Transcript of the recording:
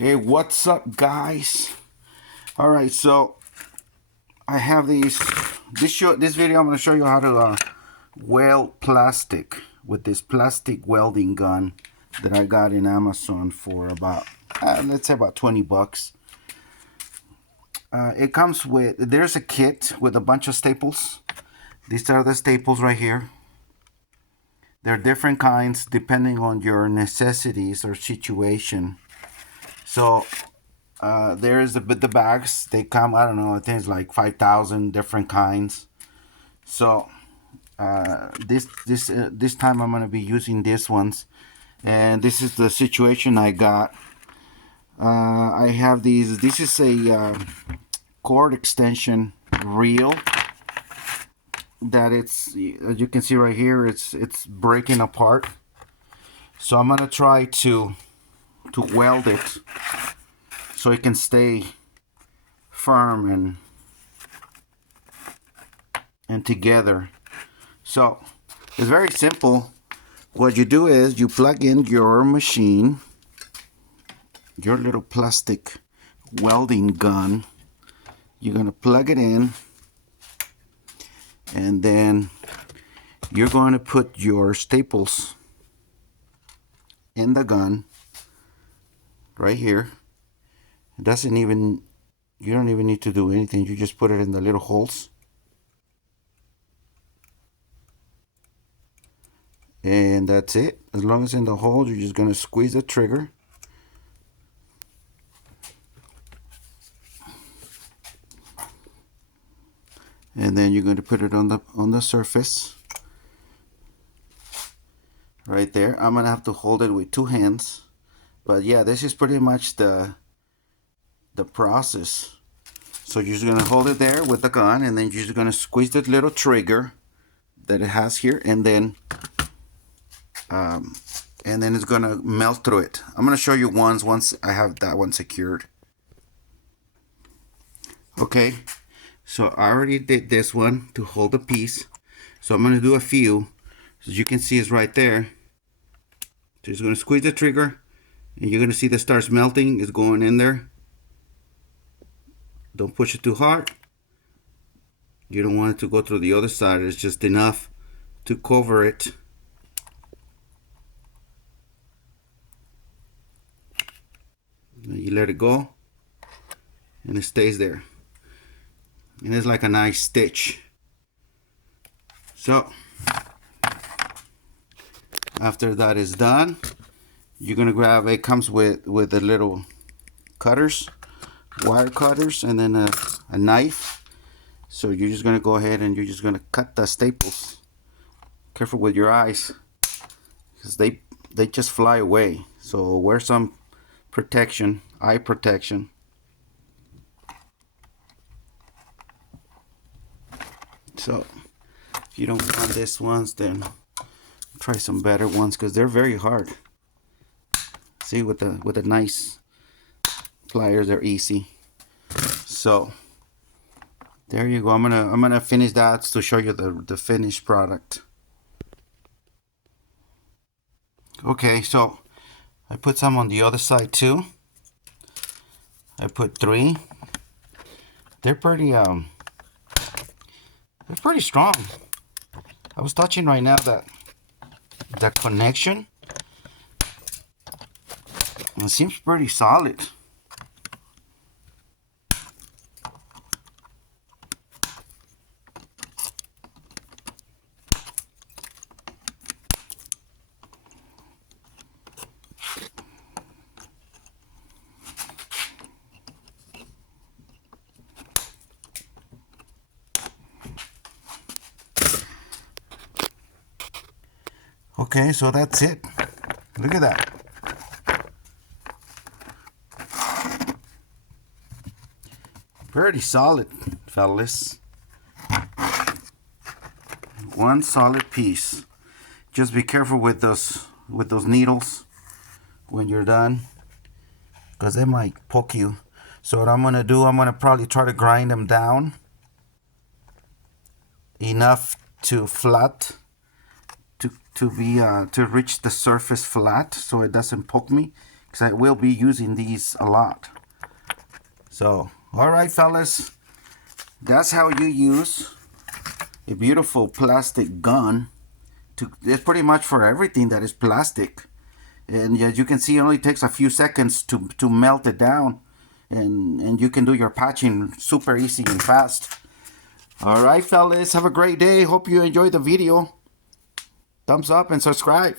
Hey, what's up, guys? All right, so I have this video. I'm going to show you how to weld plastic with this plastic welding gun that I got in Amazon for about let's say about 20 bucks. It comes with, there's a kit with a bunch of staples. These are the staples right here. They're different kinds depending on your necessities or situation. So there is the bags. They come, I don't know, I think it's like 5,000 different kinds. So this time I'm gonna be using these ones, and this is the situation I got. I have these. This is a cord extension reel that it's, as you can see right here, it's breaking apart. So I'm gonna try to weld it so it can stay firm and together. So it's very simple. What you do is you plug in your machine, your little plastic welding gun. You're gonna plug it in, and then you're going to put your staples in the gun right here. It doesn't even, you don't even need to do anything. You just put it in the little holes. And that's it. As long as it's in the hole, you're just gonna squeeze the trigger. And then you're going to put it on the surface right there. I'm gonna have to hold it with two hands, but yeah, this is pretty much the process. So you're just gonna hold it there with the gun, and then you're just gonna squeeze that little trigger that it has here, and then it's gonna melt through it. I'm gonna show you once I have that one secured. Okay, so I already did this one to hold the piece, so I'm gonna do a few. As you can see, it's right there. So you're gonna squeeze the trigger, and you're gonna see that starts melting. It's going in there. Don't push it too hard. You don't want it to go through the other side. It's just enough to cover it. You let it go, and it stays there, and it's like a nice stitch. So after that is done, you're gonna grab, it comes with the little cutters, wire cutters, and then a knife. So you're just gonna go ahead and you're just gonna cut the staples. Careful with your eyes, because they just fly away. So wear some protection, eye protection. So if you don't want these ones, then try some better ones, because they're very hard. See, with the nice pliers, they're easy. So there you go. I'm gonna finish that to show you the finished product. Okay, so I put some on the other side too. I put 3. They're pretty strong. I was touching right now that connection. It seems pretty solid. Okay, so that's it. Look at that. Pretty solid, fellas. One solid piece. Just be careful with those needles when you're done, because they might poke you. So what I'm gonna do, I'm gonna probably try to grind them down enough to flat, to reach the surface flat, so it doesn't poke me, because I will be using these a lot. So, all right, fellas, that's how you use a beautiful plastic gun. It's pretty much for everything that is plastic. And as you can see, it only takes a few seconds to melt it down. And you can do your patching super easy and fast. All right, fellas, have a great day. Hope you enjoyed the video. Thumbs up and subscribe.